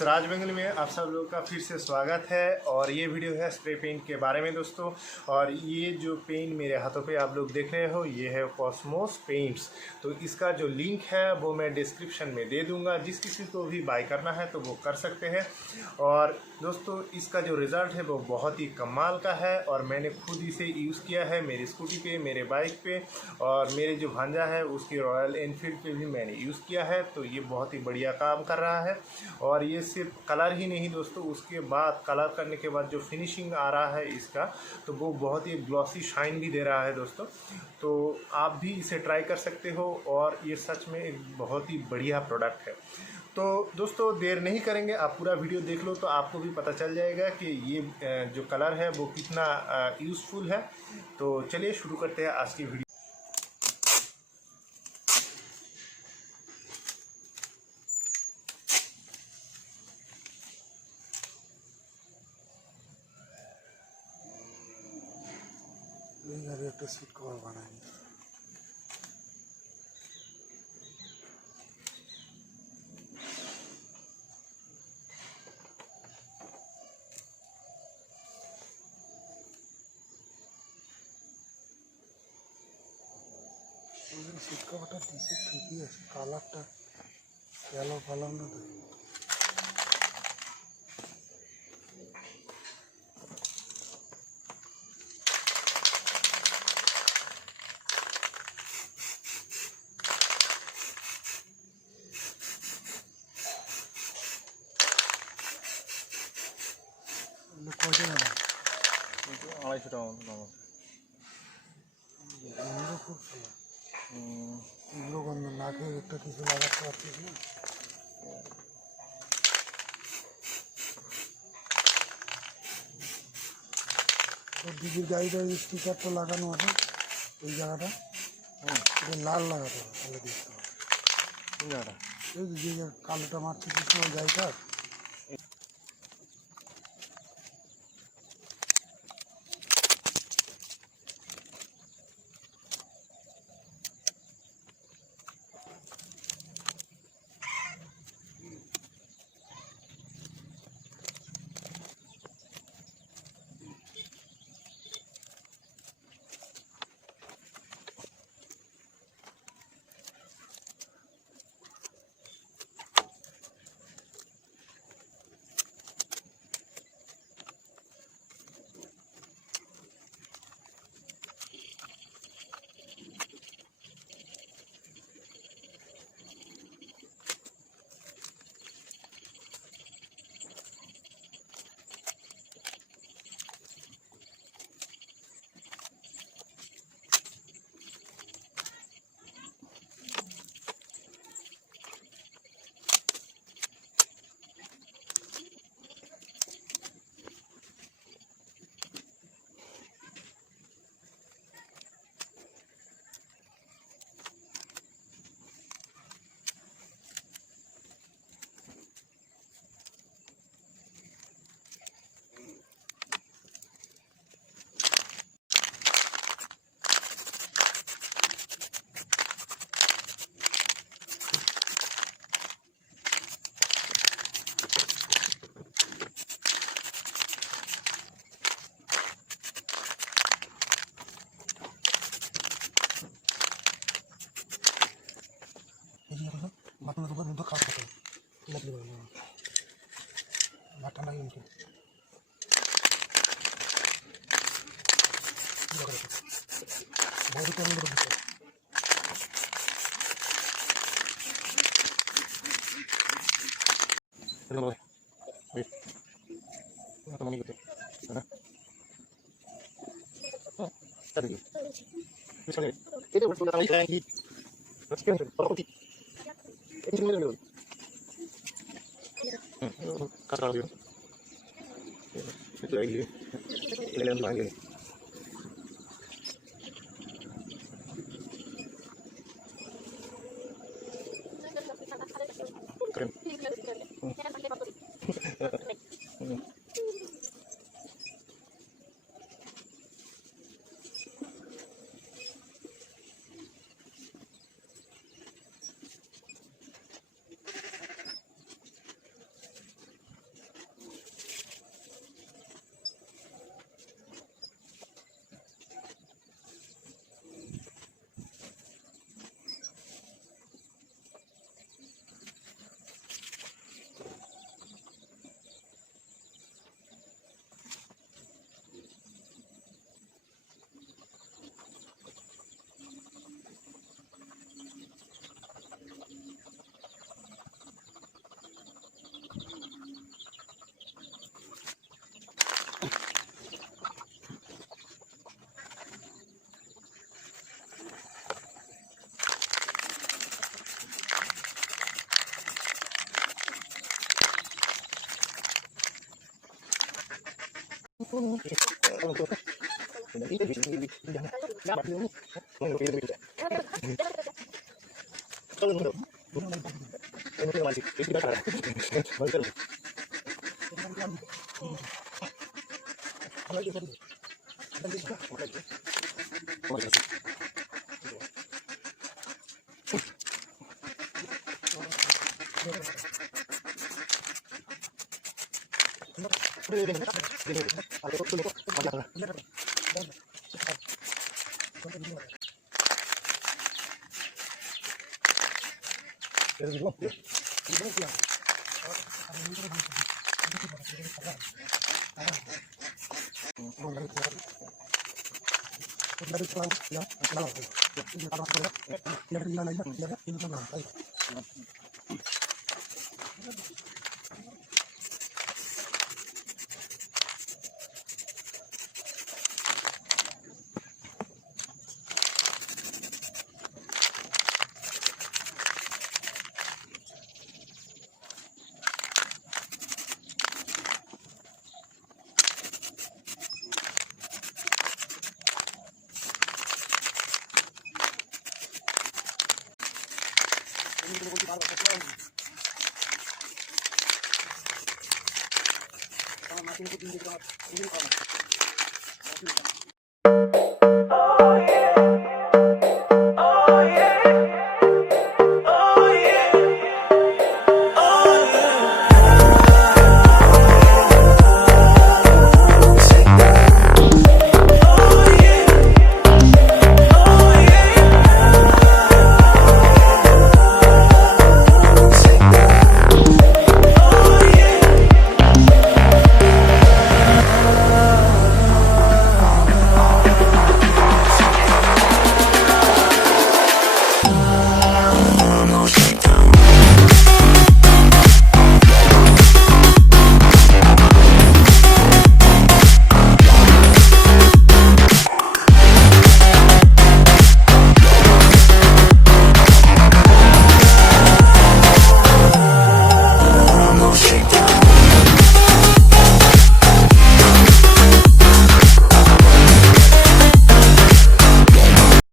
इस राज बेंगली में आप सब लोगों का फिर से स्वागत है। और ये वीडियो है स्प्रे पेंट के बारे में दोस्तों। और ये जो पेंट मेरे हाथों पे आप लोग देख रहे हो ये है कॉस्मोस पेंट्स। तो इसका जो लिंक है वो मैं डिस्क्रिप्शन में दे दूंगा, जिस किसी को भी बाय करना है तो वो कर सकते हैं। और दोस्तों इसका जो रिज़ल्ट है वो बहुत ही कमाल का है और मैंने खुद इसे यूज़ किया है मेरी स्कूटी पे, मेरे बाइक पे, और मेरे जो भांजा है उसकी रॉयल एनफील्ड पे भी मैंने यूज़ किया है। तो ये बहुत ही बढ़िया काम कर रहा है। और ये सिर्फ कलर ही नहीं दोस्तों, उसके बाद कलर करने के बाद जो फिनिशिंग आ रहा है इसका, तो वो बहुत ही ग्लॉसी शाइन भी दे रहा है दोस्तों। तो आप भी इसे ट्राई कर सकते हो और ये सच में एक बहुत ही बढ़िया प्रोडक्ट है। तो दोस्तों देर नहीं करेंगे, आप पूरा वीडियो देख लो तो आपको भी पता चल जाएगा कि ये जो कलर है वो कितना यूज़फुल है। तो चलिए शुरू करते हैं आज की वीडियो। একটা সিট কভার বানাই সিট কভারটা দিছে ঠিকই আছে, কালারটা গেল ভালো না। কয়টা না 250 টাকা মতো দাম আছে। খুব ভালো এগুলো গন্ধ না খেয়ে একটা কিছু লাগাতে পারছিস না। দিদির গাড়িটা স্টিকারটা লাগানো আছে ওই জায়গাটা, এটা লাল লাগাতে হবে, তাহলে দেখতে হবে কোন জায়গাটা, এই যে কালোটা মারছে কিছু ওই গাড়িটা। বাটনের উপর মধ্যে খাওয়া থাকে লাগলে বাটন লাগে কিন্তু বহুত কম করে দিতে হ্যালো ভাই ওই তো মনে করতে না তাই কি পিছনে এটা বড় একটা লাইন কি আজকে পরবর্তী এটা নিয়ে নেব কাটা দিও এটা লাগলে এলেন লাগে keren. Kalau